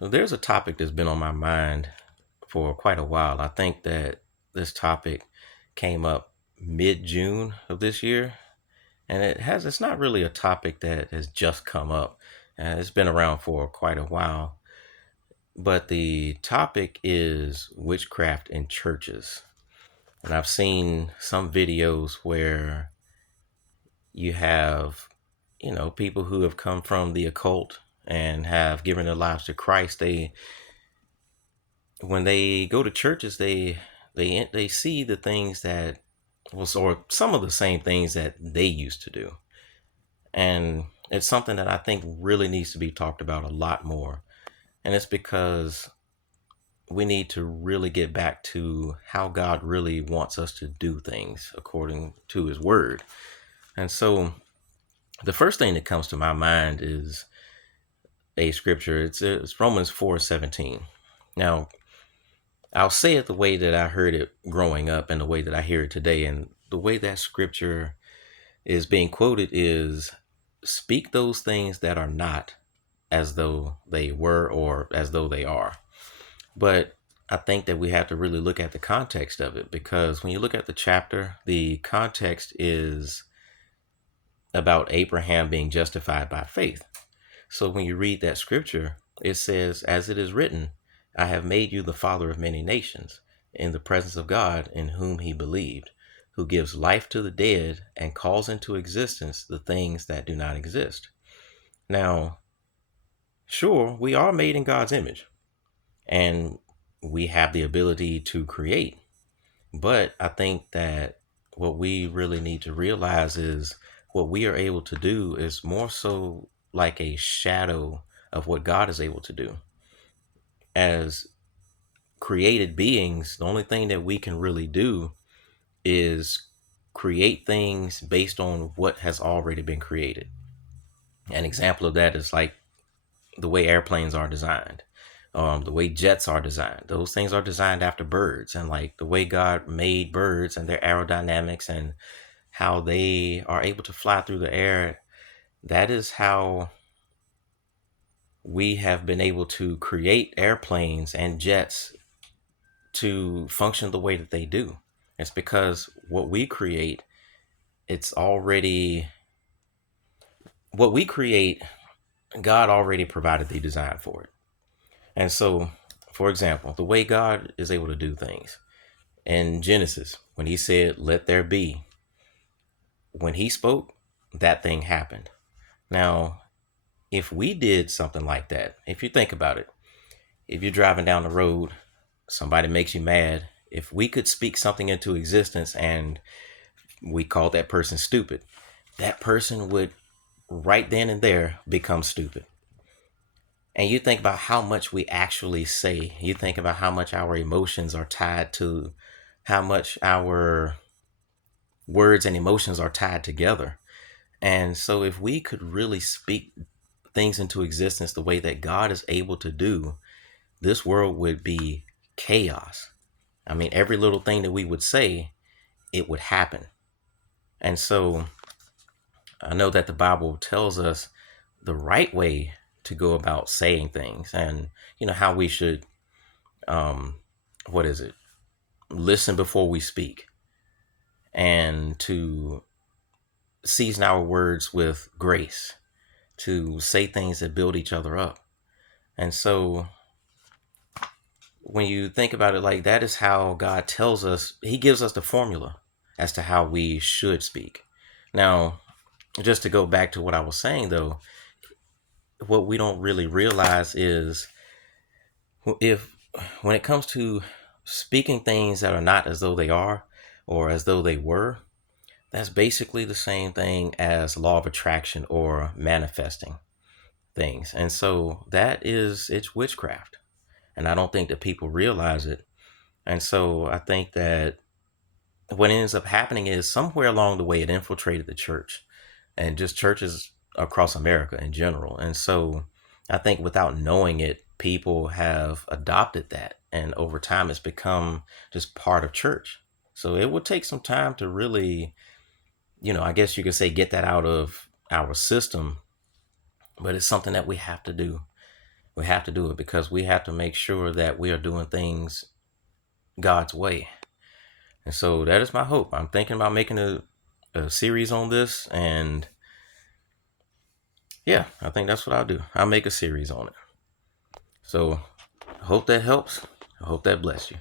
There's a topic that's been on my mind for quite a while. I think that this topic came up mid-June of this year, and it's not really a topic that has just come up. It's been around for quite a while, but the topic is witchcraft in churches. And I've seen some videos where you have, people who have come from the occult and have given their lives to Christ. They when they go to churches, they see the things that was, or some of the same things that they used to do, and it's something that I think really needs to be talked about a lot more. And it's because we need to really get back to how God really wants us to do things according to His Word. And so, the first thing that comes to my mind is a scripture. It's Romans 4:17. Now, I'll say it the way that I heard it growing up and the way that I hear it today. And the way that scripture is being quoted is, speak those things that are not as though they were or as though they are. But I think that we have to really look at the context of it, because when you look at the chapter, the context is about Abraham being justified by faith. So when you read that scripture, it says, as it is written, I have made you the father of many nations, in the presence of God in whom he believed, who gives life to the dead and calls into existence the things that do not exist. Now, sure, we are made in God's image, and we have the ability to create. But I think that what we really need to realize is what we are able to do is more so like a shadow of what God is able to do. As created beings, the only thing that we can really do is create things based on what has already been created. An example of that is like the way airplanes are designed, the way jets are designed. Those things are designed after birds, and like the way God made birds and their aerodynamics and how they are able to fly through the air. That is how we have been able to create airplanes and jets to function the way that they do. It's because what we create, it's already what we create, God already provided the design for it. And so, for example, the way God is able to do things in Genesis, when he said, let there be, when he spoke, that thing happened. Now, if we did something like that, if you think about it, if you're driving down the road, somebody makes you mad, if we could speak something into existence and we called that person stupid, that person would right then and there become stupid. And you think about how much we actually say, you think about how much our emotions are tied to, how much our words and emotions are tied together. And so if we could really speak things into existence the way that God is able to do, this world would be chaos. I mean, every little thing that we would say, it would happen. And so I know that the Bible tells us the right way to go about saying things, and how we should what is it, listen before we speak, and to season our words with grace, to say things that build each other up. And so when you think about it, like, that is how God tells us, he gives us the formula as to how we should speak. Now, just to go back to what I was saying though, what we don't really realize is, if when it comes to speaking things that are not as though they are or as though they were, that's basically the same thing as law of attraction or manifesting things. And so it's witchcraft. And I don't think that people realize it. And so I think that what ends up happening is, somewhere along the way, it infiltrated the church and just churches across America in general. And so I think without knowing it, people have adopted that. And over time, it's become just part of church. So it would take some time to really, I guess you could say, get that out of our system. But it's something that we have to do. We have to do it because we have to make sure that we are doing things God's way. And so that is my hope. I'm thinking about making a series on this. And yeah, I think that's what I'll do. I'll make a series on it. So I hope that helps. I hope that bless you.